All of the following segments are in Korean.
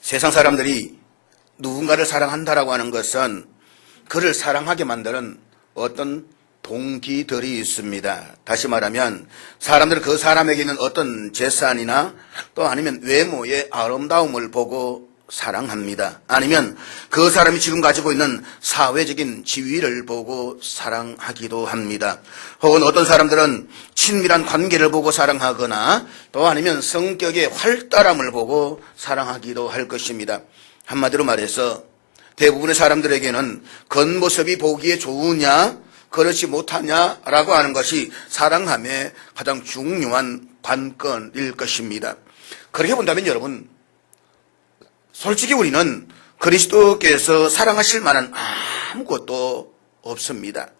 세상 사람들이 누군가를 사랑한다라고 하는 것은 그를 사랑하게 만드는 어떤 동기들이 있습니다. 다시 말하면 사람들은 그 사람에게 있는 어떤 재산이나 또 아니면 외모의 아름다움을 보고 사랑합니다. 아니면 그 사람이 지금 가지고 있는 사회적인 지위를 보고 사랑하기도 합니다. 혹은 어떤 사람들은 친밀한 관계를 보고 사랑하거나 또 아니면 성격의 활달함을 보고 사랑하기도 할 것입니다. 한마디로 말해서 대부분의 사람들에게는 겉모습이 보기에 좋으냐 그렇지 못하냐라고 하는 것이 사랑함의 가장 중요한 관건일 것입니다. 그렇게 본다면 여러분, 솔직히 우리는 그리스도께서 사랑하실 만한 아무것도 없습니다.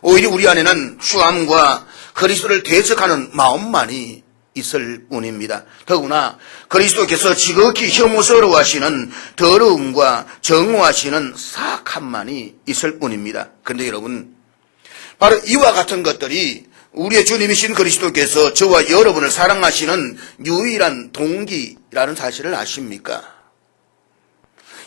오히려 우리 안에는 추함과 그리스도를 대적하는 마음만이 있을 뿐입니다. 더구나 그리스도께서 지극히 혐오스러워하시는 더러움과 정오하시는 사악함만이 있을 뿐입니다. 그런데 여러분, 바로 이와 같은 것들이 우리의 주님이신 그리스도께서 저와 여러분을 사랑하시는 유일한 동기라는 사실을 아십니까?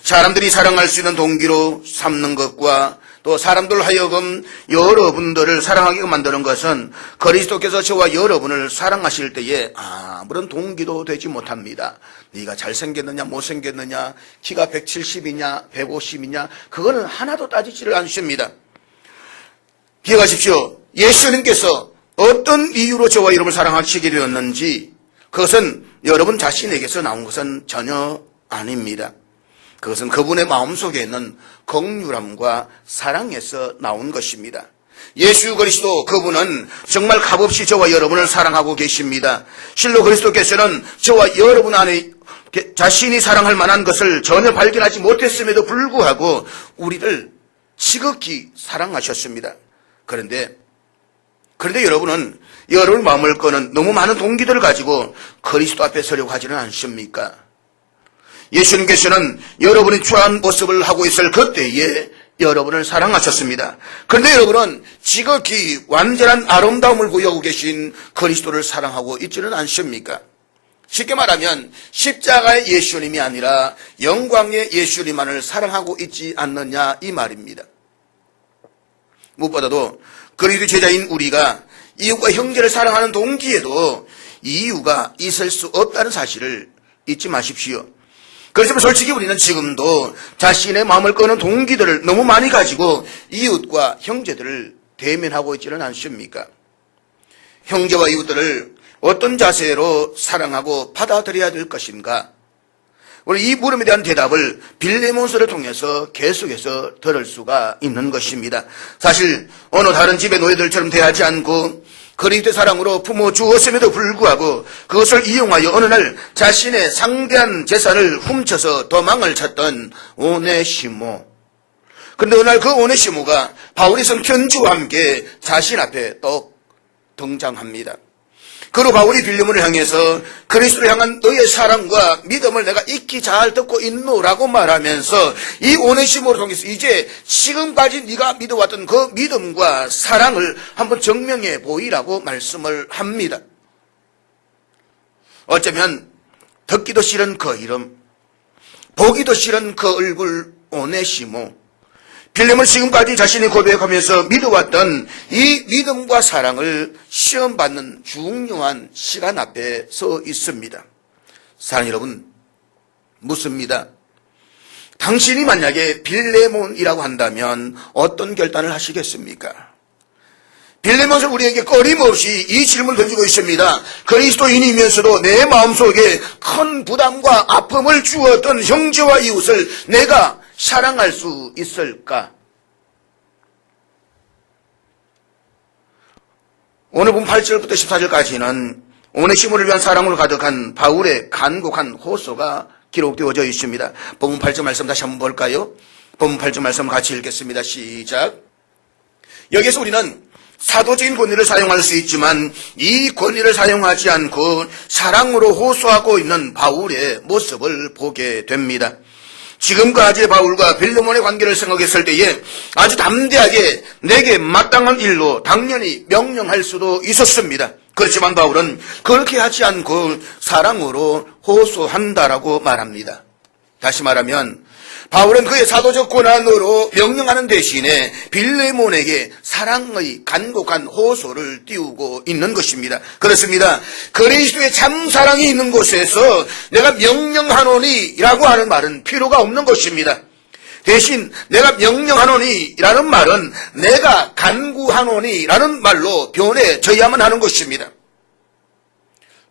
사람들이 사랑할 수 있는 동기로 삼는 것과 또 사람들 하여금 여러분들을 사랑하게 만드는 것은 그리스도께서 저와 여러분을 사랑하실 때에 아무런 동기도 되지 못합니다. 네가 잘생겼느냐 못생겼느냐 키가 170이냐 150이냐 그거는 하나도 따지지를 않습니다. 기억하십시오. 예수님께서 어떤 이유로 저와 여러분을 사랑하시게 되었는지 그것은 여러분 자신에게서 나온 것은 전혀 아닙니다. 그것은 그분의 마음속에 있는 긍휼함과 사랑에서 나온 것입니다. 예수 그리스도 그분은 정말 값없이 저와 여러분을 사랑하고 계십니다. 실로 그리스도께서는 저와 여러분 안에 자신이 사랑할 만한 것을 전혀 발견하지 못했음에도 불구하고 우리를 지극히 사랑하셨습니다. 그런데 여러분은 여러분 마음을 거는 너무 많은 동기들을 가지고 그리스도 앞에 서려고 하지는 않습니까? 예수님께서는 여러분이 추한 모습을 하고 있을 그때에 여러분을 사랑하셨습니다. 그런데 여러분은 지극히 완전한 아름다움을 보유하고 계신 그리스도를 사랑하고 있지는 않습니까? 쉽게 말하면 십자가의 예수님이 아니라 영광의 예수님만을 사랑하고 있지 않느냐 이 말입니다. 무엇보다도 그리스도 제자인 우리가 이웃과 형제를 사랑하는 동기에도 이유가 있을 수 없다는 사실을 잊지 마십시오. 그렇지만 솔직히 우리는 지금도 자신의 마음을 끄는 동기들을 너무 많이 가지고 이웃과 형제들을 대면하고 있지는 않습니까? 형제와 이웃들을 어떤 자세로 사랑하고 받아들여야 될 것인가? 우리 이 물음에 대한 대답을 빌레몬서를 통해서 계속해서 들을 수가 있는 것입니다. 사실 어느 다른 집의 노예들처럼 대하지 않고 그리스도의 사랑으로 품어 주었음에도 불구하고 그것을 이용하여 어느 날 자신의 상대한 재산을 훔쳐서 도망을 쳤던 오네시모. 그런데 어느 날 그 오네시모가 바울이 쓴 편지와 함께 자신 앞에 또 등장합니다. 그리고 바울이 빌레몬을 향해서 그리스도를 향한 너의 사랑과 믿음을 내가 익히 잘 듣고 있노라고 말하면서 이 오네시모를 통해서 이제 지금까지 네가 믿어왔던 그 믿음과 사랑을 한번 증명해 보이라고 말씀을 합니다. 어쩌면 듣기도 싫은 그 이름, 보기도 싫은 그 얼굴 오네시모, 빌레몬은 지금까지 자신이 고백하면서 믿어왔던 이 믿음과 사랑을 시험받는 중요한 시간 앞에 서 있습니다. 사랑하는 여러분, 묻습니다. 당신이 만약에 빌레몬이라고 한다면 어떤 결단을 하시겠습니까? 빌레몬은 우리에게 끊임없이 이 질문을 던지고 있습니다. 그리스도인이면서도 내 마음속에 큰 부담과 아픔을 주었던 형제와 이웃을 내가 사랑할 수 있을까? 오늘 본 8절부터 14절까지는 오네시모를 위한 사랑으로 가득한 바울의 간곡한 호소가 기록되어져 있습니다. 본문 8절 말씀 다시 한번 볼까요? 본문 8절 말씀 같이 읽겠습니다. 시작. 여기서 우리는 사도적인 권위를 사용할 수 있지만 이 권위를 사용하지 않고 사랑으로 호소하고 있는 바울의 모습을 보게 됩니다. 지금까지 바울과 빌레몬의 관계를 생각했을 때에 아주 담대하게 내게 마땅한 일로 당연히 명령할 수도 있었습니다. 그렇지만 바울은 그렇게 하지 않고 사랑으로 호소한다라고 말합니다. 다시 말하면 바울은 그의 사도적 권한으로 명령하는 대신에 빌레몬에게 사랑의 간곡한 호소를 띄우고 있는 것입니다. 그렇습니다. 그리스도의 참 사랑이 있는 곳에서 내가 명령하노니 라고 하는 말은 필요가 없는 것입니다. 대신 내가 명령하노니 라는 말은 내가 간구하노니 라는 말로 변해져야만 하는 것입니다.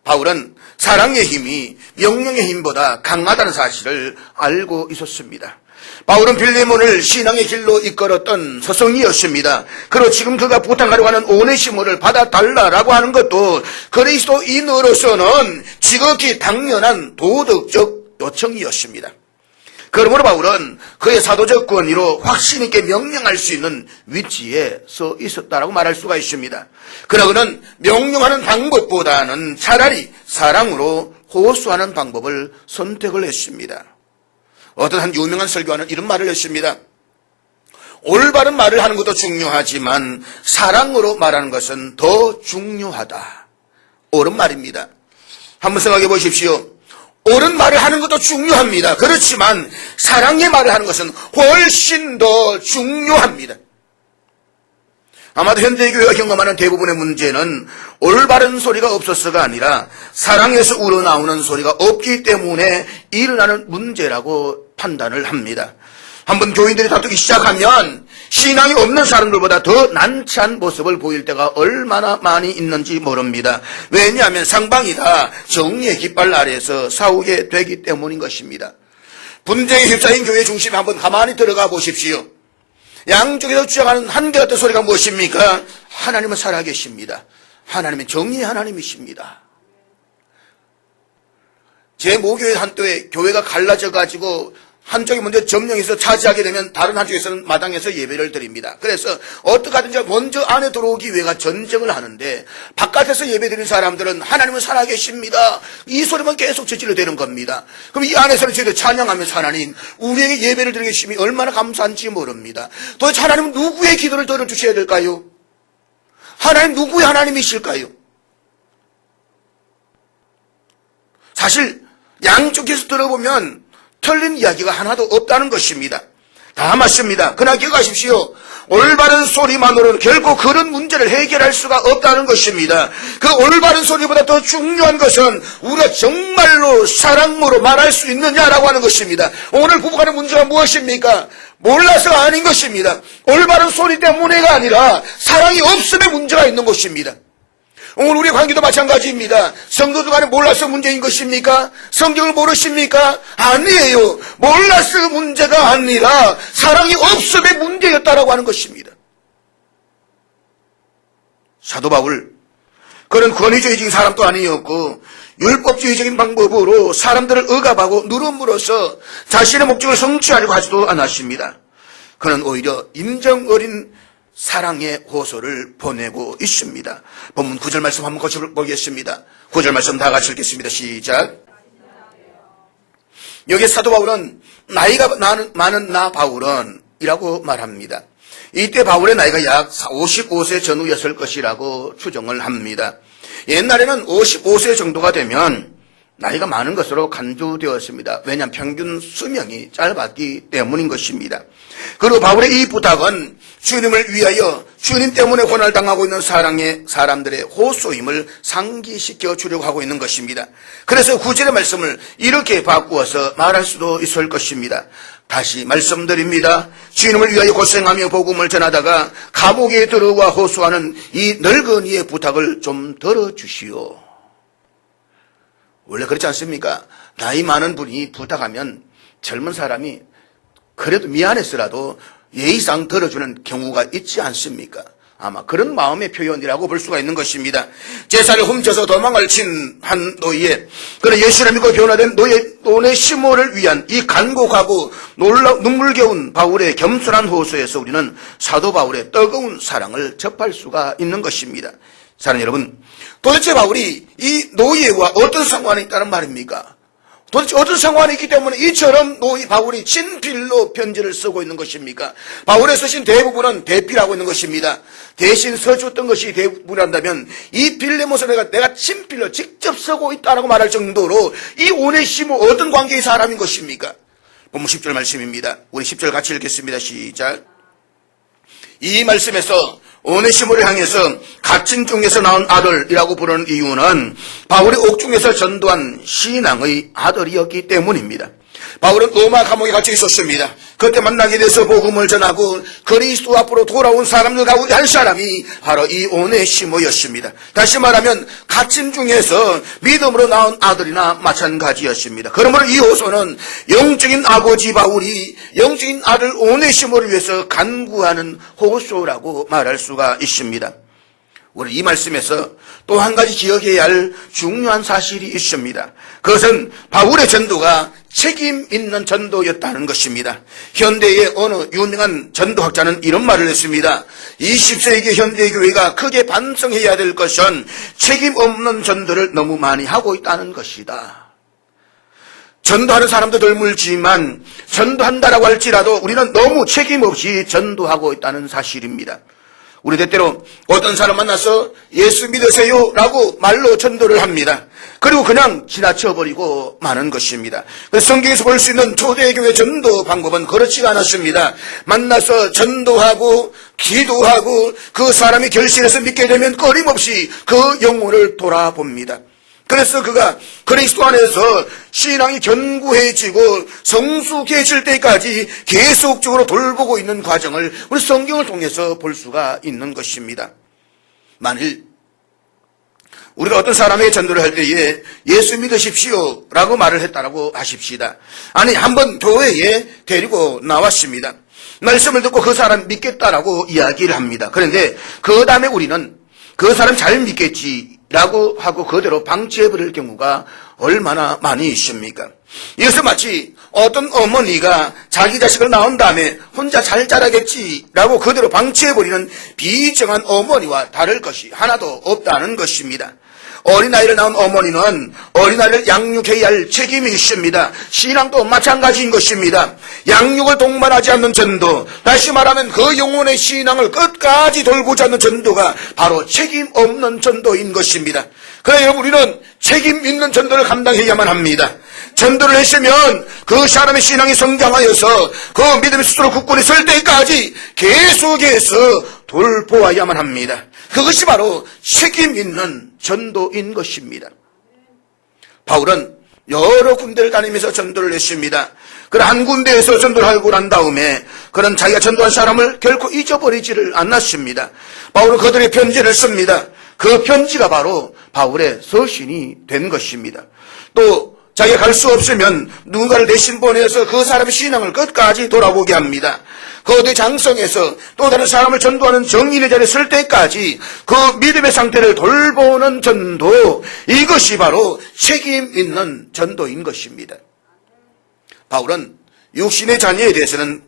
바울은 사랑의 힘이 명령의 힘보다 강하다는 사실을 알고 있었습니다. 바울은 빌레몬을 신앙의 길로 이끌었던 서성이었습니다. 그리고 지금 그가 부탁하려고 하는 오네시모를 받아달라고 하는 것도 그리스도인으로서는 지극히 당연한 도덕적 요청이었습니다. 그러므로 바울은 그의 사도적 권위로 확신 있게 명령할 수 있는 위치에 서 있었다라고 말할 수가 있습니다. 그러나 그는 명령하는 방법보다는 차라리 사랑으로 호소하는 방법을 선택을 했습니다. 어떤 한 유명한 설교하는 이런 말을 했습니다. 올바른 말을 하는 것도 중요하지만 사랑으로 말하는 것은 더 중요하다. 옳은 말입니다. 한번 생각해 보십시오. 옳은 말을 하는 것도 중요합니다. 그렇지만 사랑의 말을 하는 것은 훨씬 더 중요합니다. 아마도 현대교회가 경험하는 대부분의 문제는 올바른 소리가 없어서가 아니라 사랑에서 우러나오는 소리가 없기 때문에 일어나는 문제라고 판단을 합니다. 한번 교인들이 다투기 시작하면 신앙이 없는 사람들보다 더 난처한 모습을 보일 때가 얼마나 많이 있는지 모릅니다. 왜냐하면 상방이 다 정의의 깃발 아래에서 싸우게 되기 때문인 것입니다. 분쟁에 휩싸인 교회 중심에 한번 가만히 들어가 보십시오. 양쪽에서 주장하는 한결같은 소리가 무엇입니까? 하나님은 살아계십니다. 하나님은 정의의 하나님이십니다. 제 모교회 한때에 교회가 갈라져 가지고 한쪽이 먼저 점령해서 차지하게 되면 다른 한쪽에서는 마당에서 예배를 드립니다. 그래서 어떻게 하든지 먼저 안에 들어오기 위해가 전쟁을 하는데 바깥에서 예배 드리는 사람들은 하나님은 살아계십니다. 이 소리만 계속 저질러 되는 겁니다. 그럼 이 안에서는 저희들 찬양하면서 하나님 우리에게 예배를 드리게 해주심이 얼마나 감사한지 모릅니다. 도대체 하나님은 누구의 기도를 들어주셔야 될까요? 하나님 누구의 하나님이실까요? 사실 양쪽에서 들어보면 틀린 이야기가 하나도 없다는 것입니다. 다 맞습니다. 그러나 기억하십시오. 올바른 소리만으로는 결코 그런 문제를 해결할 수가 없다는 것입니다. 그 올바른 소리보다 더 중요한 것은 우리가 정말로 사랑으로 말할 수 있느냐라고 하는 것입니다. 오늘 부부간의 문제가 무엇입니까? 몰라서가 아닌 것입니다. 올바른 소리 때문에가 아니라 사랑이 없음에 문제가 있는 것입니다. 오늘 우리의 관계도 마찬가지입니다. 성도들 간에 몰라서 문제인 것입니까? 성경을 모르십니까? 아니에요. 몰라서 문제가 아니라 사랑이 없음의 문제였다라고 하는 것입니다. 사도 바울, 그는 권위주의적인 사람도 아니었고 율법주의적인 방법으로 사람들을 억압하고 누름으로써 자신의 목적을 성취하려고 하지도 않았습니다. 그는 오히려 임정 어린 사랑의 호소를 보내고 있습니다. 본문 9절 말씀 한번 거쳐보겠습니다. 9절 말씀 다 같이 읽겠습니다. 시작. 여기 사도 바울은 나이가 많은 나 바울은 이라고 말합니다. 이때 바울의 나이가 약 55세 전후였을 것이라고 추정을 합니다. 옛날에는 55세 정도가 되면 나이가 많은 것으로 간주되었습니다. 왜냐하면 평균 수명이 짧았기 때문인 것입니다. 그리고 바울의 이 부탁은 주님을 위하여 주님 때문에 고난을 당하고 있는 사람들의 호소임을 상기시켜 주려고 하고 있는 것입니다. 그래서 9절의 말씀을 이렇게 바꾸어서 말할 수도 있을 것입니다. 다시 말씀드립니다. 주님을 위하여 고생하며 복음을 전하다가 감옥에 들어와 호소하는 이 늙은이의 부탁을 좀 들어주시오. 원래 그렇지 않습니까? 나이 많은 분이 부탁하면 젊은 사람이 그래도 미안해서라도 예의상 들어주는 경우가 있지 않습니까? 아마 그런 마음의 표현이라고 볼 수가 있는 것입니다. 제사를 훔쳐서 도망을 친 한 노예, 그는 예수를 믿고 변화된 노예 오네시모를 위한 이 간곡하고 눈물겨운 바울의 겸손한 호소에서 우리는 사도 바울의 뜨거운 사랑을 접할 수가 있는 것입니다. 사랑하는 여러분, 도대체 바울이 이 노예와 어떤 상관이 있다는 말입니까? 도대체 어떤 상황이 있기 때문에 이처럼 바울이 친필로 편지를 쓰고 있는 것입니까? 바울의 쓰신 대부분은 대필하고 있는 것입니다. 대신 써줬던 것이 대부분이란다면 이 빌레몬서 내가 친필로 직접 쓰고 있다고 말할 정도로 이 오네시모 어떤 관계의 사람인 것입니까? 본문 10절 말씀입니다. 우리 10절 같이 읽겠습니다. 시작. 이 말씀에서 오네시모를 향해서 갇힌 중에서 나온 아들이라고 부르는 이유는 바울이 옥중에서 전도한 신앙의 아들이었기 때문입니다. 바울은 로마 감옥에 갇혀 있었습니다. 그때 만나게 돼서 복음을 전하고 그리스도 앞으로 돌아온 사람들 가운데 한 사람이 바로 이 오네시모였습니다. 다시 말하면 갇힌 중에서 믿음으로 나온 아들이나 마찬가지였습니다. 그러므로 이 호소는 영적인 아버지 바울이 영적인 아들 오네시모를 위해서 간구하는 호소라고 말할 수가 있습니다. 우리 이 말씀에서 또 한 가지 기억해야 할 중요한 사실이 있습니다. 그것은 바울의 전도가 책임 있는 전도였다는 것입니다. 현대의 어느 유명한 전도학자는 이런 말을 했습니다. 20세기 현대 교회가 크게 반성해야 될 것은 책임 없는 전도를 너무 많이 하고 있다는 것이다. 전도하는 사람도 드물지만 전도한다라고 할지라도 우리는 너무 책임 없이 전도하고 있다는 사실입니다. 우리 때때로 어떤 사람 만나서 예수 믿으세요 라고 말로 전도를 합니다. 그리고 그냥 지나쳐버리고 마는 것입니다. 그래서 성경에서 볼 수 있는 초대교회 전도 방법은 그렇지가 않았습니다. 만나서 전도하고 기도하고 그 사람이 결실해서 믿게 되면 끊임없이 그 영혼을 돌아봅니다. 그래서 그가 그리스도 안에서 신앙이 견고해지고 성숙해질 때까지 계속적으로 돌보고 있는 과정을 우리 성경을 통해서 볼 수가 있는 것입니다. 만일 우리가 어떤 사람에게 전도를 할 때에 예수 믿으십시오 라고 말을 했다라고 하십시다. 아니 한번 교회에 데리고 나왔습니다. 말씀을 듣고 그 사람 믿겠다라고 이야기를 합니다. 그런데 그 다음에 우리는 그 사람 잘 믿겠지 라고 하고 그대로 방치해버릴 경우가 얼마나 많이 있습니까? 이것은 마치 어떤 어머니가 자기 자식을 낳은 다음에 혼자 잘 자라겠지라고 그대로 방치해버리는 비정한 어머니와 다를 것이 하나도 없다는 것입니다. 어린아이를 낳은 어머니는 어린아이를 양육해야 할 책임이 있습니다. 신앙도 마찬가지인 것입니다. 양육을 동반하지 않는 전도, 다시 말하면 그 영혼의 신앙을 끝까지 돌보지 않는 전도가 바로 책임 없는 전도인 것입니다. 그러나 여러분 우리는 책임 있는 전도를 감당해야만 합니다. 전도를 했으면 그 사람의 신앙이 성장하여서 그 믿음의 스스로 굳건히 설 때까지 계속해서 돌보아야만 합니다. 그것이 바로 책임 있는 전도인 것입니다. 바울은 여러 군데를 다니면서 전도를 했습니다. 그러나 한 군데에서 전도를 하고 난 다음에 그는 자기가 전도한 사람을 결코 잊어버리지를 않았습니다. 바울은 그들의 편지를 씁니다. 그 편지가 바로 바울의 서신이 된 것입니다. 또 자기가 갈 수 없으면 누군가를 대신 보내서 그 사람의 신앙을 끝까지 돌아보게 합니다. 그 어디 장성에서 또 다른 사람을 전도하는 정인의 자리에 설 때까지 그 믿음의 상태를 돌보는 전도, 이것이 바로 책임 있는 전도인 것입니다. 바울은 육신의 자녀에 대해서는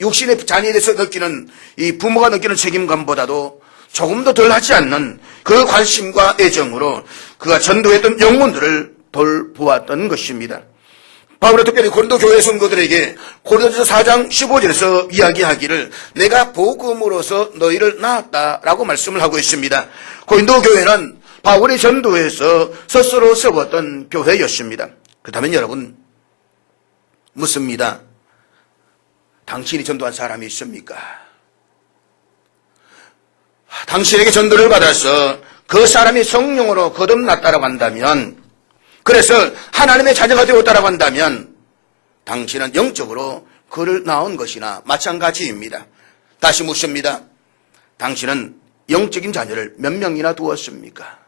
육신의 자녀에 대해서 느끼는 이 부모가 느끼는 책임감보다도 조금 더 덜 하지 않는 그 관심과 애정으로 그가 전도했던 영혼들을 돌보았던 것입니다. 바울은 특별히 고린도 교회 성도들에게 고린도전서 4장 15절에서 이야기하기를 내가 복음으로서 너희를 낳았다라고 말씀을 하고 있습니다. 고린도 교회는 바울의 전도에서 스스로 세웠던 교회였습니다. 그렇다면 여러분 묻습니다. 당신이 전도한 사람이 있습니까? 당신에게 전도를 받아서 그 사람이 성령으로 거듭났다라고 한다면, 그래서 하나님의 자녀가 되었다라고 한다면 당신은 영적으로 그를 낳은 것이나 마찬가지입니다. 다시 묻습니다. 당신은 영적인 자녀를 몇 명이나 두었습니까?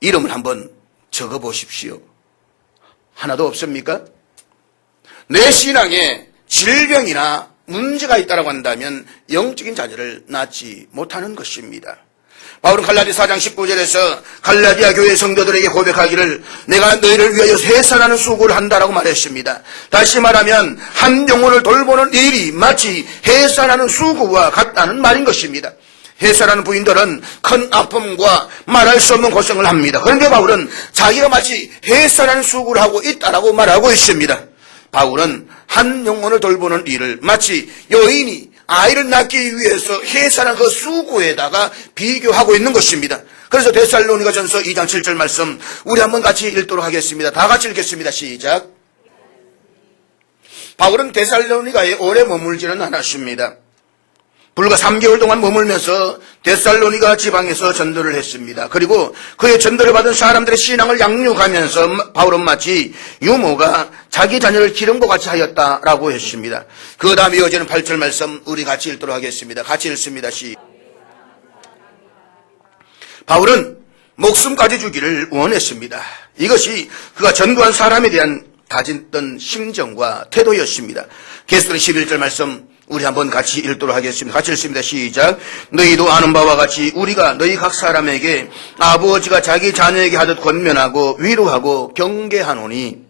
이름을 한번 적어보십시오. 하나도 없습니까? 내 신앙에 질병이나 문제가 있다고 한다면 영적인 자녀를 낳지 못하는 것입니다. 바울은 갈라디 4장 19절에서 갈라디아 교회 성도들에게 고백하기를 내가 너희를 위하여 해산하는 수고를 한다라고 말했습니다. 다시 말하면 한 영혼을 돌보는 일이 마치 해산하는 수고와 같다는 말인 것입니다. 해산하는 부인들은 큰 아픔과 말할 수 없는 고생을 합니다. 그런데 바울은 자기가 마치 해산하는 수고를 하고 있다라고 말하고 있습니다. 바울은 한 영혼을 돌보는 일을 마치 여인이 아이를 낳기 위해서 해산한 그 수고에다가 비교하고 있는 것입니다. 그래서 데살로니가전서 2장 7절 말씀 우리 한번 같이 읽도록 하겠습니다. 다 같이 읽겠습니다. 시작. 바울은 데살로니가에 오래 머물지는 않았습니다. 불과 3개월 동안 머물면서 데살로니가 지방에서 전도를 했습니다. 그리고 그의 전도를 받은 사람들의 신앙을 양육하면서 바울은 마치 유모가 자기 자녀를 기른 것 같이 하였다라고 했습니다. 그 다음 이어지는 8절 말씀 우리 같이 읽도록 하겠습니다. 같이 읽습니다. 바울은 목숨까지 주기를 원했습니다. 이것이 그가 전도한 사람에 대한 가졌던 심정과 태도였습니다. 계속되는 11절 말씀 우리 한번 같이 읽도록 하겠습니다. 같이 읽습니다. 시작. 너희도 아는 바와 같이 우리가 너희 각 사람에게 아버지가 자기 자녀에게 하듯 권면하고 위로하고 경계하노니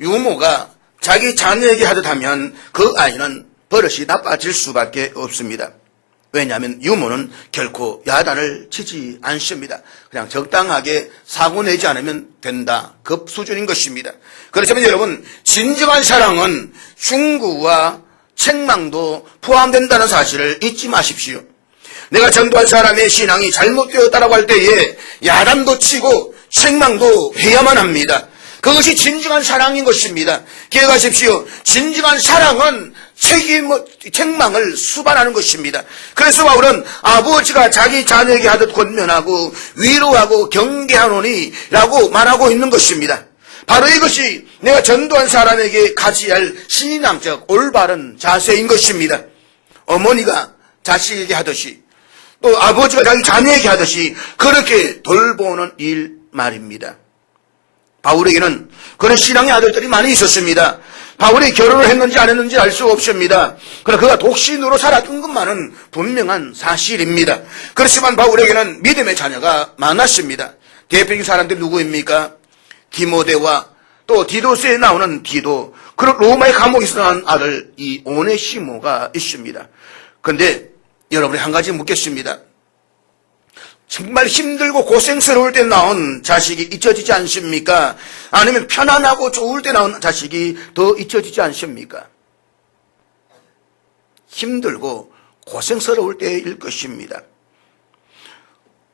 유모가 자기 자녀에게 하듯 하면 그 아이는 버릇이 나빠질 수밖에 없습니다. 왜냐하면 유모는 결코 야단을 치지 않습니다. 그냥 적당하게 사고 내지 않으면 된다. 그 수준인 것입니다. 그렇지만 여러분 진정한 사랑은 충고와 책망도 포함된다는 사실을 잊지 마십시오. 내가 전도한 사람의 신앙이 잘못되었다라고 할 때에 야단도 치고 책망도 해야만 합니다. 그것이 진정한 사랑인 것입니다. 기억하십시오. 진정한 사랑은 책망을 수반하는 것입니다. 그래서 바울은 아버지가 자기 자녀에게 하듯 권면하고 위로하고 경계하노니 라고 말하고 있는 것입니다. 바로 이것이 내가 전도한 사람에게 가져야 할 신앙적 올바른 자세인 것입니다. 어머니가 자식에게 하듯이 또 아버지가 자기 자녀에게 하듯이 그렇게 돌보는 일 말입니다. 바울에게는 그런 신앙의 아들들이 많이 있었습니다. 바울이 결혼을 했는지 안 했는지 알 수 없습니다. 그러나 그가 독신으로 살았던 것만은 분명한 사실입니다. 그렇지만 바울에게는 믿음의 자녀가 많았습니다. 대표적인 사람들이 누구입니까? 디모데와 또 디도스에 나오는 디도, 그리고 로마의 감옥에서 나온 아들 이 오네시모가 있습니다. 그런데 여러분이 한 가지 묻겠습니다. 정말 힘들고 고생스러울 때 나온 자식이 잊혀지지 않습니까? 아니면 편안하고 좋을 때 나온 자식이 더 잊혀지지 않습니까? 힘들고 고생스러울 때일 것입니다.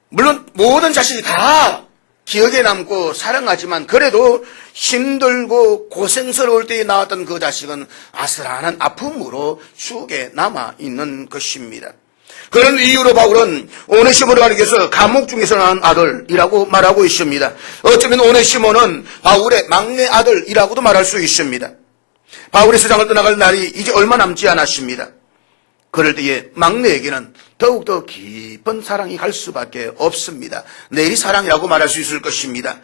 물론 모든 자식이 다 기억에 남고 사랑하지만 그래도 힘들고 고생스러울 때에 나왔던 그 자식은 아슬한한 아픔으로 추억에 남아있는 것입니다. 그런 이유로 바울은 오네시모를 가리켜서 감옥 중에서 낳은 아들이라고 말하고 있습니다. 어쩌면 오네시모는 바울의 막내 아들이라고도 말할 수 있습니다. 바울이 세상을 떠나갈 날이 이제 얼마 남지 않았습니다. 그럴 때에 막내에게는 더욱더 깊은 사랑이 갈 수밖에 없습니다. 내리 사랑이라고 말할 수 있을 것입니다.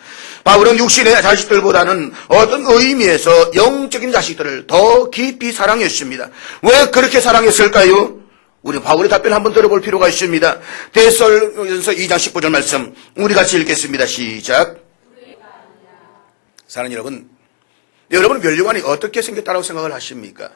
바울은 육신의 자식들보다는 어떤 의미에서 영적인 자식들을 더 깊이 사랑했습니다. 왜 그렇게 사랑했을까요? 우리 바울의 답변을 한번 들어볼 필요가 있습니다. 데살로니가전서 2장 19절 말씀 우리 같이 읽겠습니다. 시작. 사랑하는 여러분, 여러분은 멸류관이 어떻게 생겼다고 생각을 하십니까?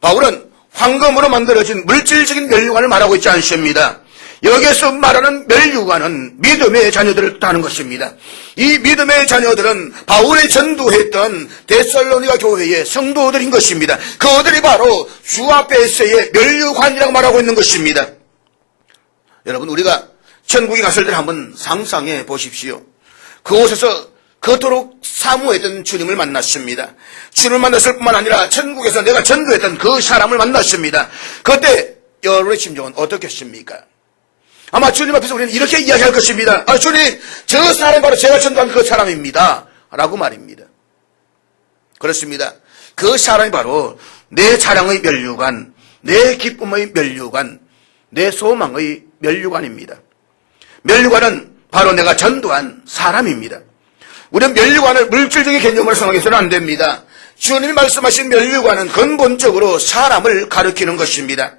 바울은 황금으로 만들어진 물질적인 멸류관을 말하고 있지 않습니다. 여기에서 말하는 멸류관은 믿음의 자녀들을 뜻하는 것입니다. 이 믿음의 자녀들은 바울이 전도했던 데살로니가 교회의 성도들인 것입니다. 그들이 바로 주 앞에서의 멸류관이라고 말하고 있는 것입니다. 여러분, 우리가 천국에 갔을 때 한번 상상해 보십시오. 그곳에서 그토록 사모했던 주님을 만났습니다. 주님을 만났을 뿐만 아니라 천국에서 내가 전도했던 그 사람을 만났습니다. 그때 여러분의 심정은 어떻겠습니까? 아마 주님 앞에서 우리는 이렇게 이야기할 것입니다. 주님, 저 사람이 바로 제가 전도한 그 사람입니다. 라고 말입니다. 그렇습니다. 그 사람이 바로 내 자랑의 멸류관, 내 기쁨의 멸류관, 내 소망의 멸류관입니다. 멸류관은 바로 내가 전도한 사람입니다. 우리는 멸류관을 물질적인 개념으로 생각해서는 안 됩니다. 주님이 말씀하신 멸류관은 근본적으로 사람을 가리키는 것입니다.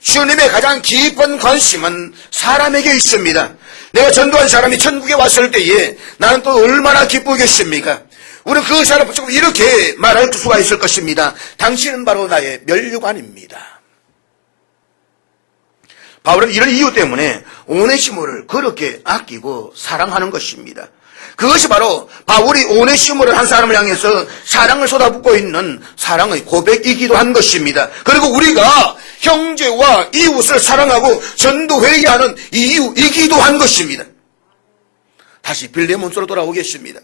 주님의 가장 깊은 관심은 사람에게 있습니다. 내가 전도한 사람이 천국에 왔을 때에 나는 또 얼마나 기쁘겠습니까? 우리는 그 사람을 붙잡고 이렇게 말할 수가 있을 것입니다. 당신은 바로 나의 멸류관입니다. 바울은 이런 이유 때문에 오네시모를 그렇게 아끼고 사랑하는 것입니다. 그것이 바로 바울이 오네시모를 한 사람을 향해서 사랑을 쏟아붓고 있는 사랑의 고백이기도 한 것입니다. 그리고 우리가 형제와 이웃을 사랑하고 전도회의하는 이유이기도 한 것입니다. 다시 빌레몬서로 돌아오겠습니다.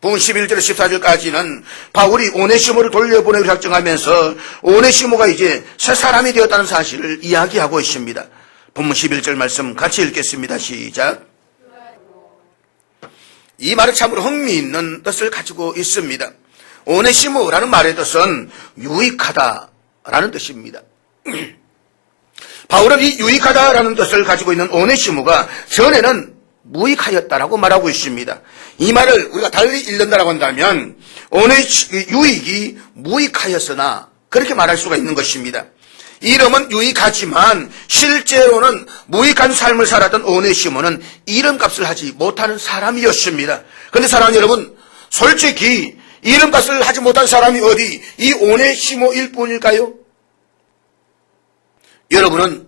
본문 11절 14절까지는 바울이 오네시모를 돌려보내기로 작정하면서 오네시모가 이제 새 사람이 되었다는 사실을 이야기하고 있습니다. 본문 11절 말씀 같이 읽겠습니다. 시작. 이 말은 참으로 흥미있는 뜻을 가지고 있습니다. 오네시모라는 말의 뜻은 유익하다라는 뜻입니다. 바울은 이 유익하다라는 뜻을 가지고 있는 오네시모가 전에는 무익하였다라고 말하고 있습니다. 이 말을 우리가 달리 읽는다라고 한다면 유익이 무익하였으나 그렇게 말할 수가 있는 것입니다. 이름은 유익하지만 실제로는 무익한 삶을 살았던 오네시모는 이름값을 하지 못하는 사람이었습니다. 그런데 사랑하는 여러분, 솔직히 이름값을 하지 못한 사람이 어디 이 오네시모일 뿐일까요? 여러분은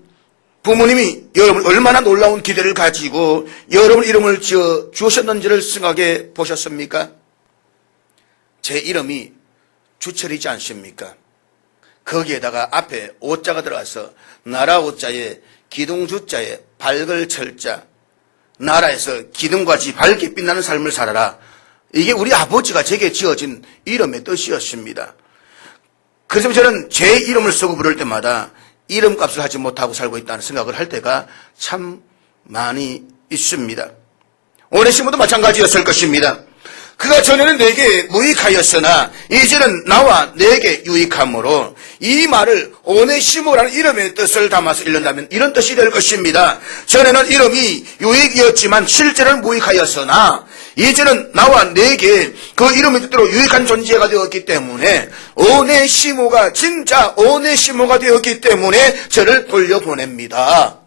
부모님이 여러분 얼마나 놀라운 기대를 가지고 여러분 이름을 지어 주셨는지를 생각해 보셨습니까? 제 이름이 주철이지 않습니까? 거기에다가 앞에 오자가 들어가서 나라 오자에 기둥주자에 밝을 철자, 나라에서 기둥같이 밝게 빛나는 삶을 살아라. 이게 우리 아버지가 제게 지어진 이름의 뜻이었습니다. 그래서 저는 제 이름을 쓰고 부를 때마다 이름값을 하지 못하고 살고 있다는 생각을 할 때가 참 많이 있습니다. 오네시모도 마찬가지였을 것입니다. 그가 전에는 내게 무익하였으나 이제는 나와 내게 유익함으로, 이 말을 오네시모라는 이름의 뜻을 담아서 읽는다면 이런 뜻이 될 것입니다. 전에는 이름이 유익이었지만 실제로는 무익하였으나 이제는 나와 내게 그 이름의 뜻대로 유익한 존재가 되었기 때문에 오네시모가 진짜 오네시모가 되었기 때문에 저를 돌려보냅니다.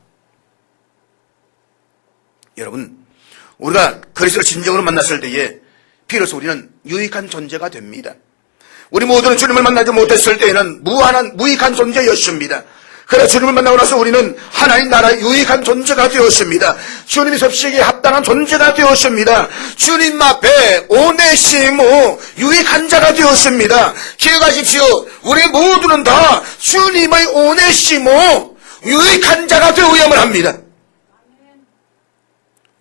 여러분, 우리가 그리스도를 진정으로 만났을 때에 비로소 우리는 유익한 존재가 됩니다. 우리 모두는 주님을 만나지 못했을 때에는 무한한 무익한 존재였습니다. 그러나 주님을 만나고 나서 우리는 하나님 나라의 유익한 존재가 되었습니다. 주님이 섭식에 합당한 존재가 되었습니다. 주님 앞에 오네시모 유익한 자가 되었습니다. 기억하십시오. 우리 모두는 다 주님의 오네시모 유익한 자가 되어야만 합니다.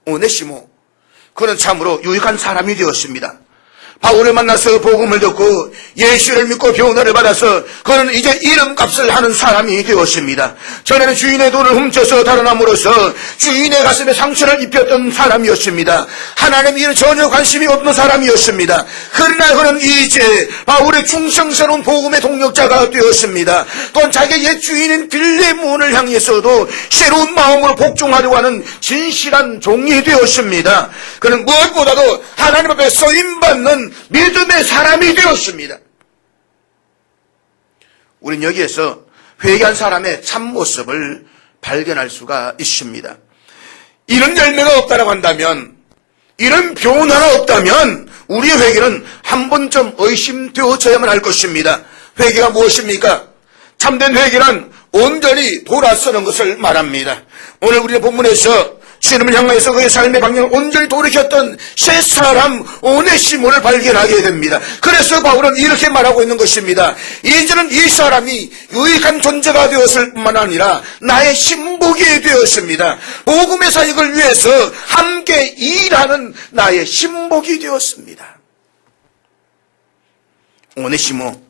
오네시모, 그는 참으로 유익한 사람이 되었습니다. 바울을 만나서 복음을 듣고 예수를 믿고 변화를 받아서 그는 이제 이름값을 하는 사람이 되었습니다. 전에는 주인의 돈을 훔쳐서 달아남으로써 주인의 가슴에 상처를 입혔던 사람이었습니다. 하나님 일에 전혀 관심이 없는 사람이었습니다. 그러나 그는 이제 바울의 충성스러운 복음의 동력자가 되었습니다. 또한 자기의 옛 주인인 빌레몬을 향해서도 새로운 마음으로 복종하려고 하는 진실한 종이 되었습니다. 그는 무엇보다도 하나님 앞에 쓰임받는 믿음의 사람이 되었습니다. 우린 여기에서 회개한 사람의 참모습을 발견할 수가 있습니다. 이런 열매가 없다라고 한다면, 이런 변화가 없다면 우리의 회개는 한 번쯤 의심되어져야만 할 것입니다. 회개가 무엇입니까? 참된 회개란 온전히 돌아서는 것을 말합니다. 오늘 우리의 본문에서 주님을 향하여서 그의 삶의 방향을 온전히 돌이켰던 새 사람 오네시모를 발견하게 됩니다. 그래서 바울은 이렇게 말하고 있는 것입니다. 이제는 이 사람이 유익한 존재가 되었을 뿐만 아니라 나의 신복이 되었습니다. 복음의 사역을 위해서 함께 일하는 나의 신복이 되었습니다. 오네시모,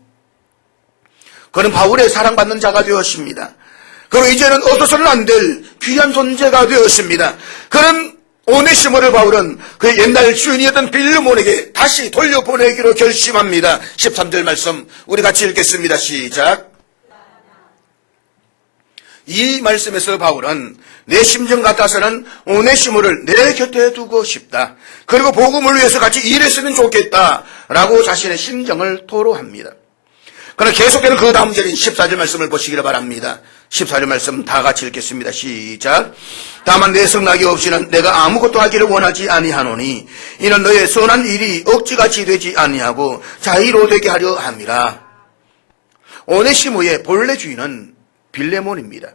그는 바울의 사랑받는 자가 되었습니다. 그리고 이제는 얻어서는 안 될 귀한 존재가 되었습니다. 그런 오네시모를 바울은 그의 옛날 주인이었던 빌레몬에게 다시 돌려보내기로 결심합니다. 13절 말씀 우리 같이 읽겠습니다. 시작. 이 말씀에서 바울은 내 심정 같아서는 오네시모를 내 곁에 두고 싶다. 그리고 복음을 위해서 같이 일했으면 좋겠다라고 자신의 심정을 토로합니다. 그러나 계속되는 그 다음 절인 14절 말씀을 보시기를 바랍니다. 14절 말씀 다 같이 읽겠습니다. 시작. 다만 내 성낙이 없이는 내가 아무것도 하기를 원하지 아니하노니 이는 너의 선한 일이 억지같이 되지 아니하고 자의로 되게 하려 함이라. 오네시모의 본래 주인은 빌레몬입니다.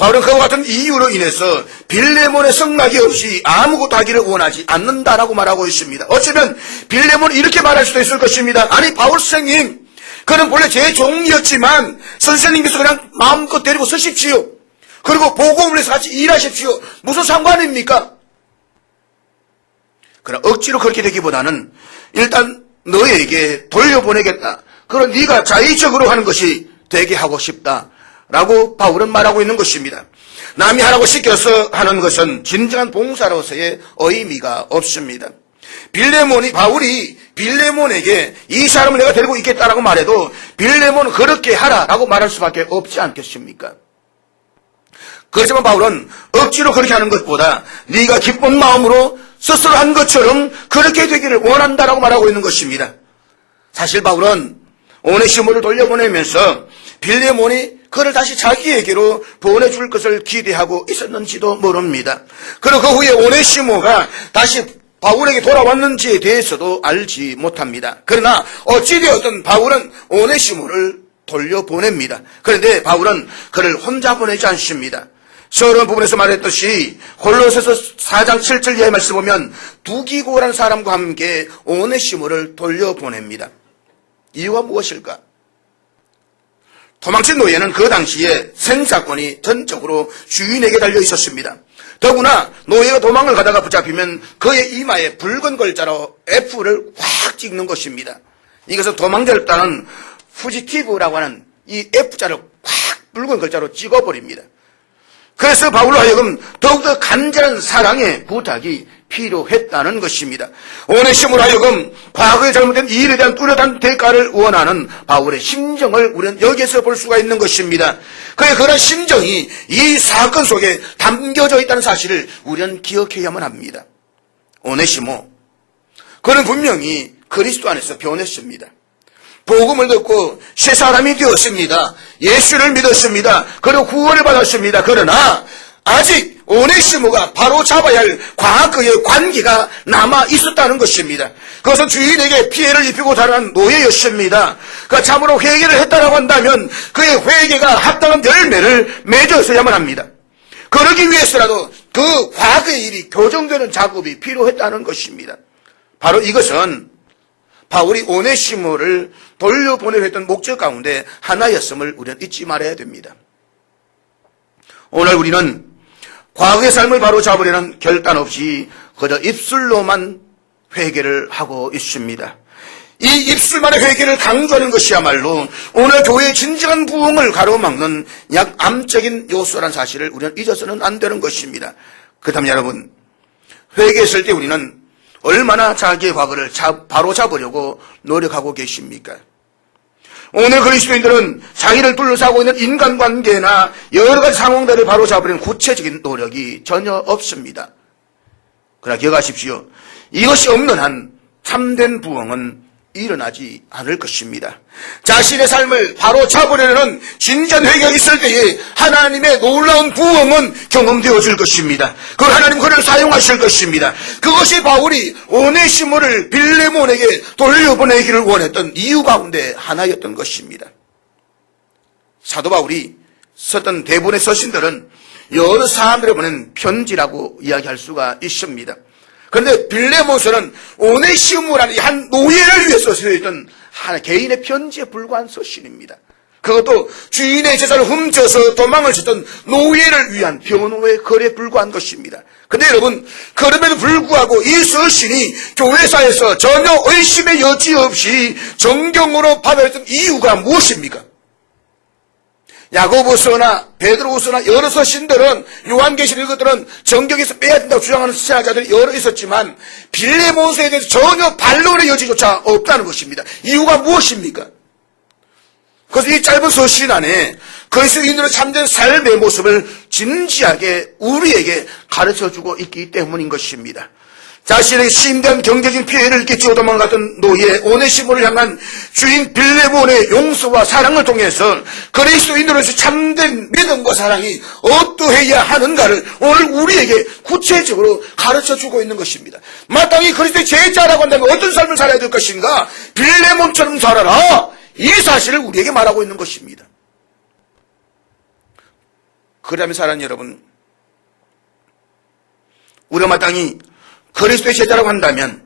바울은 그와 같은 이유로 인해서 빌레몬의 성낙이 없이 아무것도 하기를 원하지 않는다라고 말하고 있습니다. 어쩌면 빌레몬이 이렇게 말할 수도 있을 것입니다. 아니 바울 선생님, 그는 본래 제 종이었지만 선생님께서 그냥 마음껏 데리고 서십시오. 그리고 복음을 위해서 같이 일하십시오. 무슨 상관입니까? 그러나 억지로 그렇게 되기보다는 일단 너에게 돌려보내겠다. 그럼 네가 자의적으로 하는 것이 되게 하고 싶다라고 바울은 말하고 있는 것입니다. 남이 하라고 시켜서 하는 것은 진정한 봉사로서의 의미가 없습니다. 바울이 빌레몬에게 이 사람을 내가 데리고 있겠다라고 말해도 빌레몬은 그렇게 하라라고 말할 수밖에 없지 않겠습니까? 그렇지만 바울은 억지로 그렇게 하는 것보다 네가 기쁜 마음으로 스스로 한 것처럼 그렇게 되기를 원한다라고 말하고 있는 것입니다. 사실 바울은 오네시모를 돌려보내면서 빌레몬이 그를 다시 자기에게로 보내줄 것을 기대하고 있었는지도 모릅니다. 그리고 그 후에 오네시모가 다시 바울에게 돌아왔는지에 대해서도 알지 못합니다. 그러나 어찌되었든 바울은 오네시모를 돌려보냅니다. 그런데 바울은 그를 혼자 보내지 않습니다. 서론 부분에서 말했듯이 골로새서 4장 7절 이하의 말씀 보면 두기고라는 사람과 함께 오네시모를 돌려보냅니다. 이유가 무엇일까? 도망친 노예는 그 당시에 생사권이 전적으로 주인에게 달려 있었습니다. 더구나 노예가 도망을 가다가 붙잡히면 그의 이마에 붉은 글자로 F를 확 찍는 것입니다. 이것은 도망자를 따는 푸지티브라고 하는 이 F자를 확 붉은 글자로 찍어버립니다. 그래서 바울로 하여금 더욱더 간절한 사랑의 부탁이 필요했다는 것입니다. 오네시모로 하여금 과거에 잘못된 일에 대한 뚜렷한 대가를 원하는 바울의 심정을 우리는 여기에서 볼 수가 있는 것입니다. 그런 심정이 이 사건 속에 담겨져 있다는 사실을 우리는 기억해야만 합니다. 오네시모, 그는 분명히 그리스도 안에서 변했습니다. 복음을 듣고 새 사람이 되었습니다. 예수를 믿었습니다. 그리고 구원을 받았습니다. 그러나 아직 오네시모가 바로 잡아야 할 과거의 관계가 남아 있었다는 것입니다. 그것은 주인에게 피해를 입히고 자란 노예였습니다. 그 참으로 회개를 했다라고 한다면 그의 회개가 합당한 열매를 맺었어야만 합니다. 그러기 위해서라도 그 과거의 일이 교정되는 작업이 필요했다는 것입니다. 바로 이것은 바울이 오네시모를 돌려보내려 했던 목적 가운데 하나였음을 우리는 잊지 말아야 됩니다. 오늘 우리는 과거의 삶을 바로 잡으려는 결단 없이 그저 입술로만 회개를 하고 있습니다. 이 입술만의 회개를 강조하는 것이야말로 오늘 교회의 진정한 부흥을 가로막는 암적인 요소라는 사실을 우리는 잊어서는 안 되는 것입니다. 그렇다면 여러분, 회개했을 때 우리는 얼마나 자기의 과거를 바로 잡으려고 노력하고 계십니까? 오늘 그리스도인들은 자기를 둘러싸고 있는 인간관계나 여러 가지 상황들을 바로 잡으려는 구체적인 노력이 전혀 없습니다. 그러나 기억하십시오. 이것이 없는 한 참된 부흥은 일어나지 않을 것입니다. 자신의 삶을 바로 잡으려는 진전 회개가 있을 때에 하나님의 놀라운 부흥은 경험되어질 것입니다. 그 하나님 그를 사용하실 것입니다. 그것이 바울이 오네시모를 빌레몬에게 돌려보내기를 원했던 이유 가운데 하나였던 것입니다. 사도 바울이 썼던 대부분의 서신들은 여러 사람들에 보낸 편지라고 이야기할 수가 있습니다. 그런데 빌레몬서는 오네시모라는 한 노예를 위해서 쓰여있던 한 개인의 편지에 불과한 서신입니다. 그것도 주인의 재산을 훔쳐서 도망을 쳤던 노예를 위한 변호의 글에 불과한 것입니다. 그런데 여러분, 그럼에도 불구하고 이 서신이 교회사에서 전혀 의심의 여지 없이 정경으로 받아들였던 이유가 무엇입니까? 야고보서나 베드로후서나 여러 서신들은, 요한계시록 이것들은 정경에서 빼야 된다고 주장하는 신학자들이 여러 있었지만 빌레몬서에 대해서 전혀 반론의 여지조차 없다는 것입니다. 이유가 무엇입니까? 그래서 이 짧은 서신 안에 그리스도인들의 참된 삶의 모습을 진지하게 우리에게 가르쳐주고 있기 때문인 것입니다. 자신에게 심대한 경제적인 피해를 끼치고 도망갔던 노예 오네시모를 향한 주인 빌레몬의 용서와 사랑을 통해서 그리스도인으로서 참된 믿음과 사랑이 어떠해야 하는가를 오늘 우리에게 구체적으로 가르쳐주고 있는 것입니다. 마땅히 그리스도의 제자라고 한다면 어떤 삶을 살아야 될 것인가? 빌레몬처럼 살아라! 이 사실을 우리에게 말하고 있는 것입니다. 그러면 사랑하는 여러분, 우리가 마땅히 그리스도의 제자라고 한다면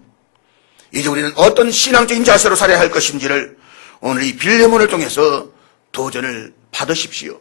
이제 우리는 어떤 신앙적인 자세로 살아야 할 것인지를 오늘 이 빌레몬을 통해서 도전을 받으십시오.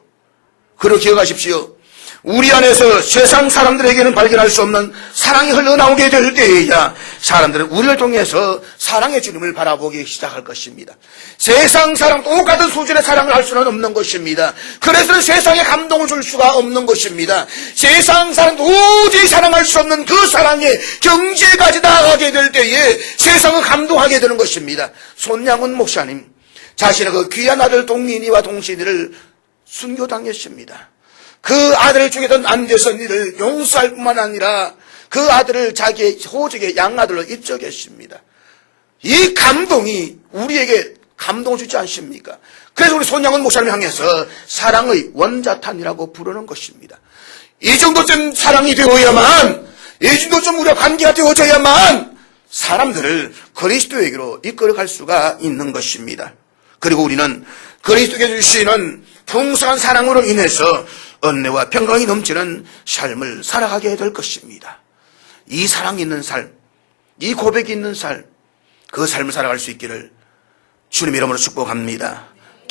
그리고 기억하십시오. 우리 안에서 세상 사람들에게는 발견할 수 없는 사랑이 흘러나오게 될 때에야 사람들은 우리를 통해서 사랑의 주님을 바라보기 시작할 것입니다. 세상 사람 똑같은 수준의 사랑을 할 수는 없는 것입니다. 그래서 세상에 감동을 줄 수가 없는 것입니다. 세상 사람 도저히 사랑할 수 없는 그 사랑의 경지까지 나아가게 될 때에 세상을 감동하게 되는 것입니다. 손양훈 목사님, 자신의 그 귀한 아들 동민이와 동신이를 순교당했습니다. 그 아들 중에던 안대선이를 용서할 뿐만 아니라 그 아들을 자기의 호적의 양아들로 입적했습니다. 이 감동이 우리에게 감동을 주지 않습니까? 그래서 우리 손양훈 목사님 향해서 사랑의 원자탄이라고 부르는 것입니다. 이 정도쯤 사랑이 되어야만, 이 정도쯤 우리가 관계가 되어져야만 사람들을 그리스도에게로 이끌어갈 수가 있는 것입니다. 그리고 우리는 그리스도께 주시는 풍성한 사랑으로 인해서 은혜와 평강이 넘치는 삶을 살아가게 될 것입니다. 이 사랑이 있는 삶, 이 고백이 있는 삶, 그 삶을 살아갈 수 있기를 주님의 이름으로 축복합니다.